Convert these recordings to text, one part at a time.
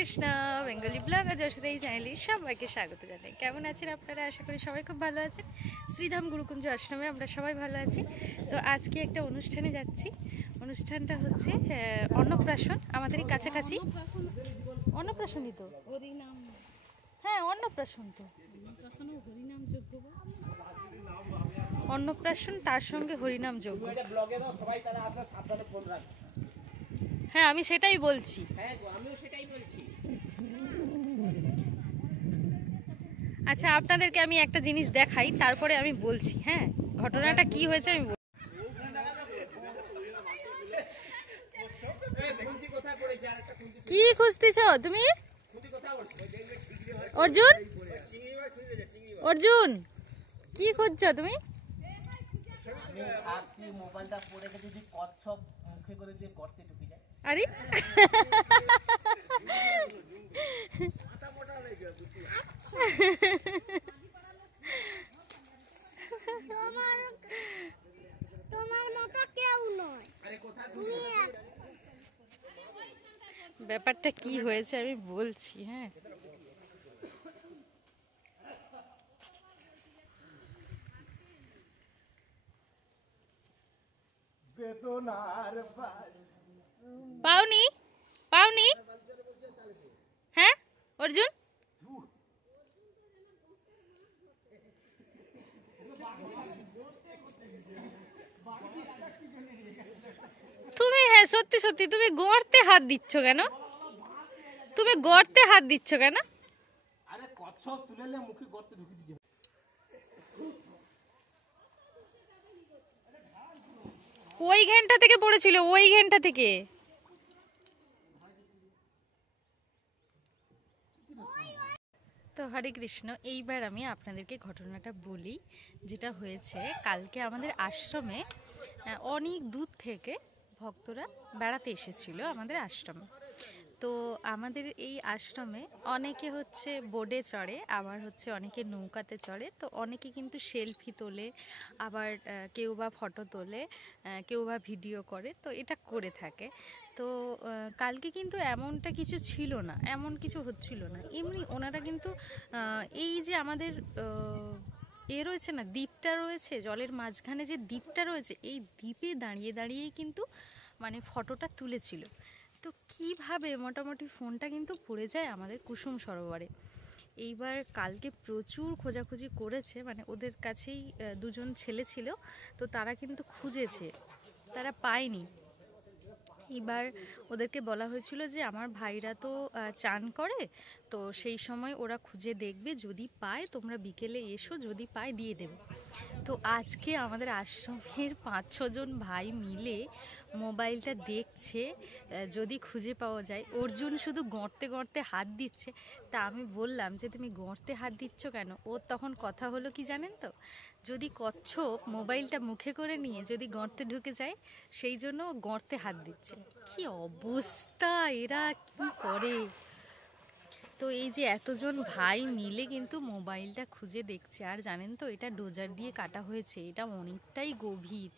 Krishna Bengali blog আর যশোদা এই চ্যানেলে সবাইকে স্বাগত জানাই। কেমন আছেন আপনারা? আশা করি সবাই খুব ভালো আছেন। শ্রীধাম গুরুকুঞ্জ আশ্রমে আমরা সবাই ভালো আছি। তো আজকে একটা অনুষ্ঠানে যাচ্ছি। অনুষ্ঠানটা হচ্ছে অন্নপ্রাশন, আমাদেরই কাছাকাছি। অন্নপ্রাশনই তো, হ্যাঁ অন্নপ্রাশন তো, অন্নপ্রাশন তার সঙ্গে হরিনাম যজ্ঞ। হ্যাঁ আমি সেটাই বলছি। আচ্ছা আপনাদেরকে আমি একটা জিনিস দেখাই, তারপরে আমি বলছি। হ্যাঁ ঘটনাটা কি হয়েছে আমি বলছি। কি খুঁজতেছ তুমি? অর্জুন, অর্জুন কি খুঁজছো তুমি? আরে ব্যাপারটা কি হয়েছে আমি বলছি। হ্যাঁ পাওনি পাওনি? হ্যাঁ অর্জুন তুমি, হ্যাঁ সত্যি সত্যি তুমি গর্তে হাত দিচ্ছ কেন? তুমি গর্তে হাত দিচ্ছ কেন? আরে কচ্ছপ তুলেলে মুখে গর্তে ঢুকে দিতে। ওই ঘন্টা থেকে পড়েছিল, ওই ঘন্টা থেকে। তো হরে কৃষ্ণ, এইবার আমি আপনাদেরকে ঘটনাটা বলি। যেটা হয়েছে কালকে আমাদের আশ্রমে অনেক দূর থেকে ভক্তরা বেড়াতে এসেছিল আমাদের আশ্রমে। তো আমাদের এই আশ্রমে অনেকে হচ্ছে বোটে চড়ে, আবার হচ্ছে অনেকে নৌকাতে চড়ে। তো অনেকে কিন্তু সেলফি তোলে, আবার কেউ বা ফটো তোলে, কেউ বা ভিডিও করে। তো এটা করে থাকে। তো কালকে কিন্তু এমনটা কিছু ছিল না, এমন কিছু হচ্ছিল না। এমনি ওনারা কিন্তু এই যে আমাদের রয়েছে না, দ্বীপটা রয়েছে, জলের মাঝখানে যে দ্বীপটা রয়েছে, এই দ্বীপে দাঁড়িয়ে দাঁড়িয়েই কিন্তু মানে ফটোটা তুলেছিল। তো কিভাবে মোটামুটি ফোনটা কিন্তু পড়ে যায় আমাদের কুসুম সরোবরে। এইবার কালকে প্রচুর খোঁজাখুঁজি করেছে, মানে ওদের কাছেই দুজন ছেলে ছিল, তো তারা কিন্তু খুঁজেছে, তারা পায়নি। এবার ওদেরকে বলা হয়েছিল যে আমার ভাইরা তো চান করে, তো সেই সময় ওরা খুঁজে দেখবে, যদি পায় তোমরা বিকেলে এসো, যদি পায় দিয়ে দেবে। তো আজকে আমাদের আশ্রমের 5-6 জন ভাই মিলে মোবাইলটা দেখছে, যদি খুঁজে পাওয়া যায়। অর্জুন শুধু গর্তে গর্তে হাত দিচ্ছে। তা আমি বললাম যে তুমি গর্তে হাত দিচ্ছ কেন? ওর তখন কথা হলো কি জানেন তো, যদি কচ্ছপ মোবাইলটা মুখে করে নিয়ে যদি গর্তে ঢুকে যায়, সেই জন্য গর্তে হাত দিচ্ছে। কি অবস্থা, এরা কি করে! তো এই যে এতজন ভাই মিলে কিন্তু মোবাইলটা খুঁজে দেখছে। আর জানেন তো এটা ডোজার দিয়ে কাটা হয়েছে, এটা অনেকটাই গভীর।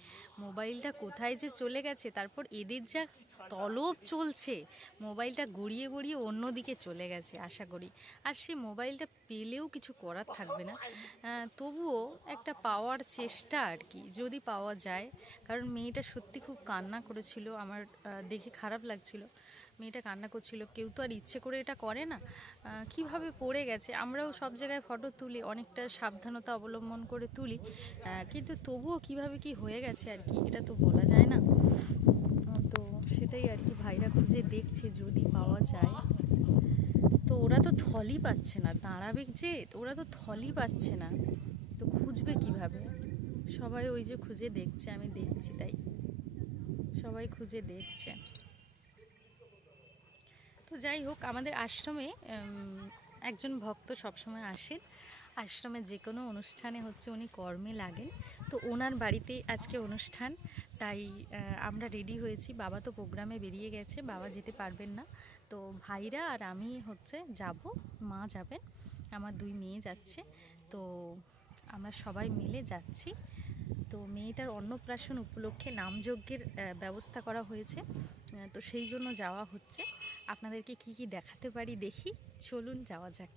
মোবাইলটা কোথায় যে চলে গেছে, তারপর এদের যা তলব চলছে, মোবাইলটা গড়িয়ে গড়িয়ে অন্যদিকে চলে গেছে আশা করি। আর সে মোবাইলটা পেলেও কিছু করার থাকবে না, তবুও একটা পাওয়ার চেষ্টা আর কি, যদি পাওয়া যায়। কারণ মেয়েটা সত্যি খুব কান্না করেছিল, আমার দেখে খারাপ লাগছিল। মেয়েটা কান্না করছিল। কেউ তো আর ইচ্ছে করে এটা করে না। কিভাবে পড়ে গেছে, আমরাও সব জায়গায় ফটো তুলি, অনেকটা সাবধানতা অবলম্বন করে তুলি, কিন্তু তবুও কিভাবে কি হয়ে গেছে আর কি, এটা তো বলা যায় না। তো সেটাই আর কি, ভাইরা খুঁজে দেখছে যদি পাওয়া যায়। তো ওরা তো থলি পাচ্ছে না, দাঁড়াবে যে, ওরা তো থলি পাচ্ছে না, তো খুঁজবে কিভাবে? সবাই ওই যে খুঁজে দেখছে, আমি দেখছি, তাই সবাই খুঁজে দেখছে। তো যাই হোক, আমাদের আশ্রমে একজন ভক্ত সবসময় আসেন। আশ্রমে যে কোনো অনুষ্ঠানে হচ্ছে উনি কর্মে লাগেন। তো ওনার বাড়িতে আজকে অনুষ্ঠান, তাই আমরা রেডি হয়েছি। বাবা তো প্রোগ্রামে বেরিয়ে গেছে, বাবা যেতে পারবেন না। তো ভাইরা আর আমি হচ্ছে যাব, মা যাবেন, আমার 2 মেয়ে যাচ্ছে। তো আমরা সবাই মিলে যাচ্ছি। তো মেয়েটার অন্নপ্রাশন উপলক্ষে নামযজ্ঞের ব্যবস্থা করা হয়েছে, তো সেই জন্য যাওয়া হচ্ছে। আপনাদেরকে কি কি দেখাতে পারি দেখি, চলুন যাওয়া যাক।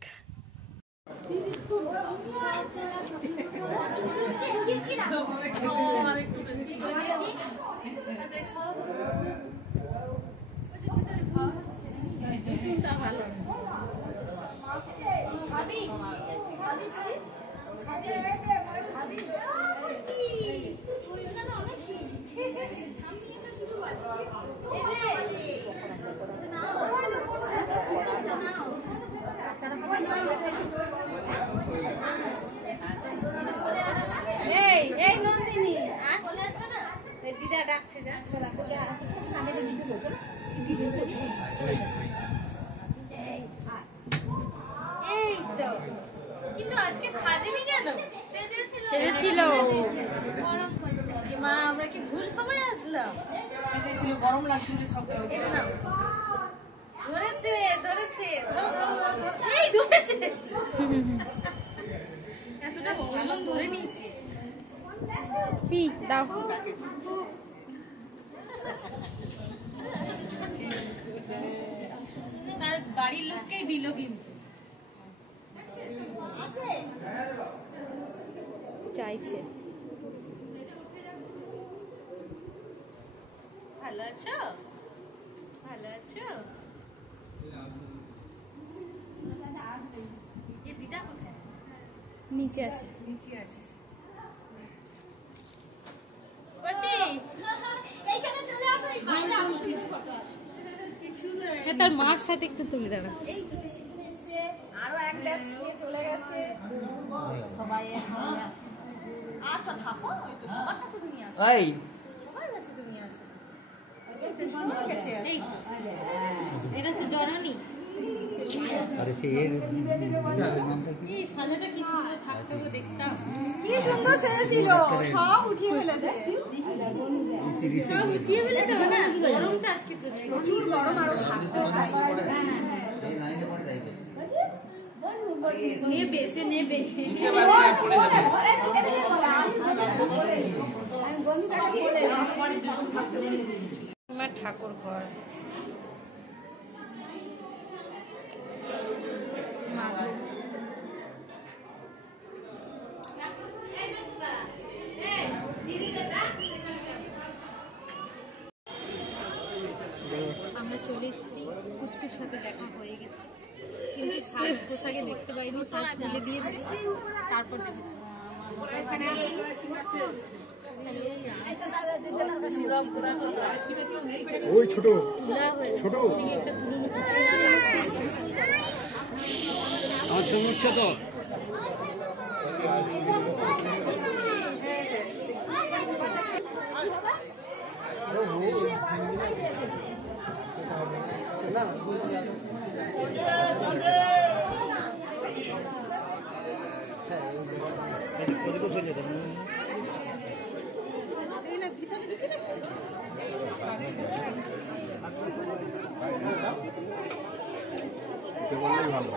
দিদা ডাকছে, কিন্তু আজকে সাজেনি কেন? সেজেছিল। মা আমরা কি ভুল সময় আসলাম? সেজেছিল, গরম লাগছিল সব। ধরেছে ধরেছে, এই ধরেছে, এতটা ওজন ধরে নিয়েছে। পি দাও। তার বাড়ির লোককেই দিল, কিন্তু চাইছে। ভালো আছো? ভালো আছো? দিদা কোথায়? নিচে আছে। নিচে আছে। তার মার সাথে একটু তুলে দাঁড়া। আরো এক ব্যাচ নিয়ে চলে গেছে সবাই। আচ্ছা থাকো, সবার কাছে তুমি আছো। এই সবার কাছে তুমি আছো। এটা হচ্ছে জননী। এই সাজাটা কি সুন্দর থাকতো, দেখতাম কি সুন্দর সেজেছিল। সব উঠিয়ে ফেলেছে, সব উঠিয়ে ফেলেছে না। গরমটা আজকে প্রচুর গরম, আরো থাকতে নেবে, সে নেবে। আমার ঠাকুর ঘর, আমরা চলে এসেছি। কুচকুর সাথে দেখা হয়ে গেছে, কিন্তু সাজ পোশাকে দেখতে পাইনি। সাজ খুলে দিয়েছে, তারপর দেখেছি। ওই ছোট ছোট একটা পুরনো আমার সমস্যা তো ভালো।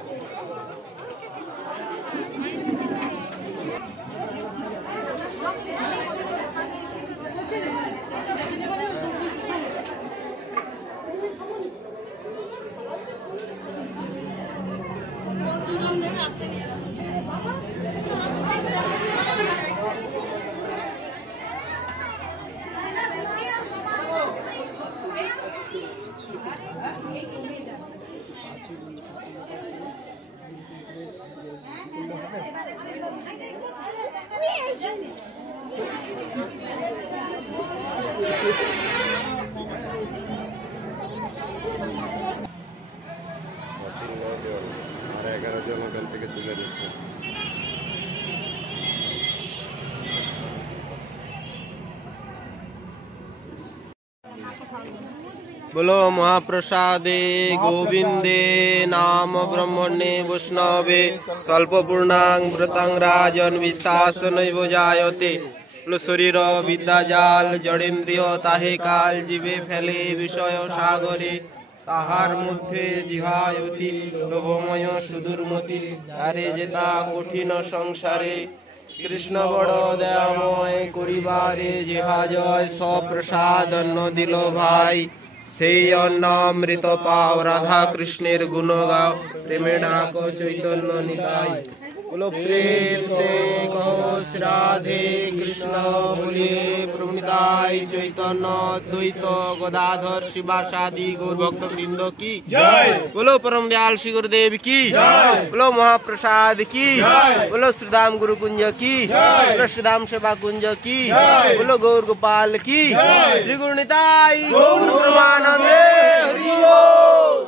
আর 11 জন ওখান থেকে তুলে নিচ্ছে। बोलो महाप्रसादे गोविंदे नाम ब्रह्मणे वैष्णवे स्वल्पपूर्णां व्रतं राजन विश्वास नैव जायते शरीर विद्याजाल जड़ेन्द्रिय ताहे काल जीवे फेले विषय सागरे ताहार मध्य जिहायति लोभमय सुदूरमति तारे जेता कठिन संसारे কৃষ্ণ বড় দয়াময় করিবারে যেহা জয় সপ্রসাদ অন্ন দিল ভাই সেই অন্নামৃত পাও রাধা কৃষ্ণের গুণ গাও প্রেমে ডাকো চৈতন্য নিতাই बोलो प्रेम से कहो राधे कृष्ण बोलिए प्रभुनिताय चैतन्य द्वैत गदाधर शिवासादि गौर भक्त वृंद की जय। बोलो परम दयाल श्री गुरुदेव की जय। बोलो महाप्रसाद की जय। बोलो श्रीधाम गुरु कुंज की जय। बोलो श्रीधाम सेवा कुंज की जय। बोलो गौर गोपाल की जय। श्री गुरुनिताय गौर परमानंदे हरि बोल।